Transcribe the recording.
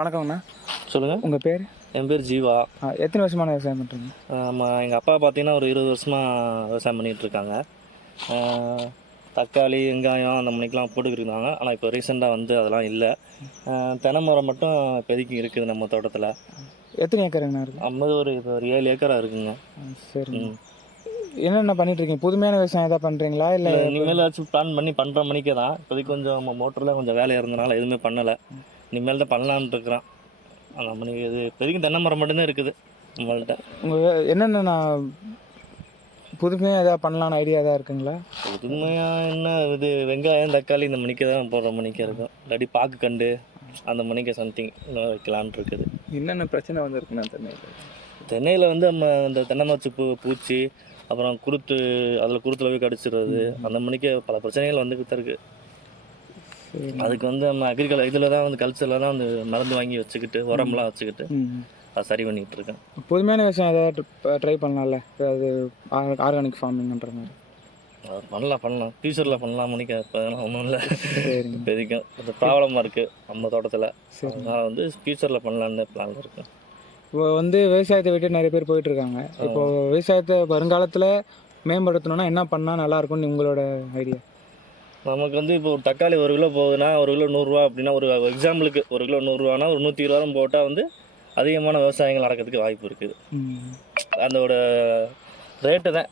வணக்கங்கண்ணா. சொல்லுங்கள். உங்கள் பேர்? என் பேர் ஜீவா. எத்தனை வருஷமான விவசாயம் பண்ணுறீங்க? எங்கள் அப்பா பார்த்தீங்கன்னா ஒரு 20 வருஷமாக விவசாயம் பண்ணிகிட்ருக்காங்க. தக்காளி, வெங்காயம் அந்த மணிக்கெலாம் போட்டுக்கிட்டு இருந்தாங்க. ஆனால் இப்போ ரீசெண்டாக வந்து அதெல்லாம் இல்லை. தென்னை மரம் மட்டும் இப்போதைக்கு இருக்குது நம்ம தோட்டத்தில். எத்தனை ஏக்கருங்கண்ணா இருக்குது? இப்போ ஒரு 7 ஏக்கராக இருக்குங்க. சரிங்க. என்னென்ன பண்ணிகிட்ருக்கீங்க? புதுமையான விவசாயம் எதாவது பண்ணுறீங்களா இல்லை இனிமேல் ஏதாச்சும் பிளான் பண்ணி பண்ணுற மணிக்கே தான். இப்போதைக்கு கொஞ்சம் மோட்டரில் கொஞ்சம் வேலை இருந்தனால எதுவுமே பண்ணலை. இனிமேல் தான் பண்ணலான்னு இருக்கிறேன். அந்த மணிக்கு இது இப்போதைக்கும் தென்னை மரம் மட்டும்தான் இருக்குது நம்மள்கிட்ட. உங்கள் என்னென்ன புதுமையாக எதாவது பண்ணலான்னு ஐடியா எதாவது இருக்குங்களா? புதுமையாக என்ன இது வெங்காயம், தக்காளி இந்த மணிக்கு தான் போடுற மணிக்கு இருக்கும். இல்லாட்டி பாக்கு கண்டு அந்த மணிக்கு சம்திங் வைக்கலான் இருக்குது. என்னென்ன பிரச்சனை வந்துருக்குண்ணா தென்னையில் வந்து நம்ம இந்த தென்னை மரத்து பூச்சி, அப்புறம் குருத்தில் போய் கடிச்சிடுறது, அந்த மணிக்கு பல பிரச்சனைகள் வந்துக்கிட்டு தான் இருக்குது. அதுக்கு வந்து நம்ம இதில் தான் வந்து கல்ச்சரில் தான் வந்து மருந்து வாங்கி வச்சுக்கிட்டு உரம்லாம் வச்சுக்கிட்டு அதை சரி பண்ணிகிட்டு இருக்கேன். புதுமையான விவசாயம் ஏதாவது ட்ரை பண்ணலாம்ல? அது ஆர்கானிக் ஃபார்மிங்ன்ற மாதிரி பண்ணலாம் ஃபியூச்சரில் பண்ணலாம் மணிக்கு. இப்போ ஒன்றும் இல்லை, இப்போதைக்கும் கொஞ்சம் ப்ராப்ளமாக இருக்குது நம்ம தோட்டத்தில். அதனால் வந்து ஃபியூச்சரில் பண்ணலான்னு பிளான் இருக்குது. இப்போ வந்து விவசாயத்தை விட்டு நிறைய பேர் போயிட்டுருக்காங்க. இப்போது விவசாயத்தை வருங்காலத்தில் மேம்படுத்தணுன்னா என்ன பண்ணால் நல்லாயிருக்கும்னு உங்களோட ஐடியா? நமக்கு வந்து இப்போ ஒரு தக்காளி 1 கிலோ போகுதுன்னா 1 கிலோ 100 அப்படின்னா, ஒரு எக்ஸாம்பிளுக்கு 1 கிலோ 100 ஒரு 120 போட்டால் வந்து அதிகமான விவசாயங்கள் நடக்கிறதுக்கு வாய்ப்பு இருக்குது. அதோட ரேட்டு தான்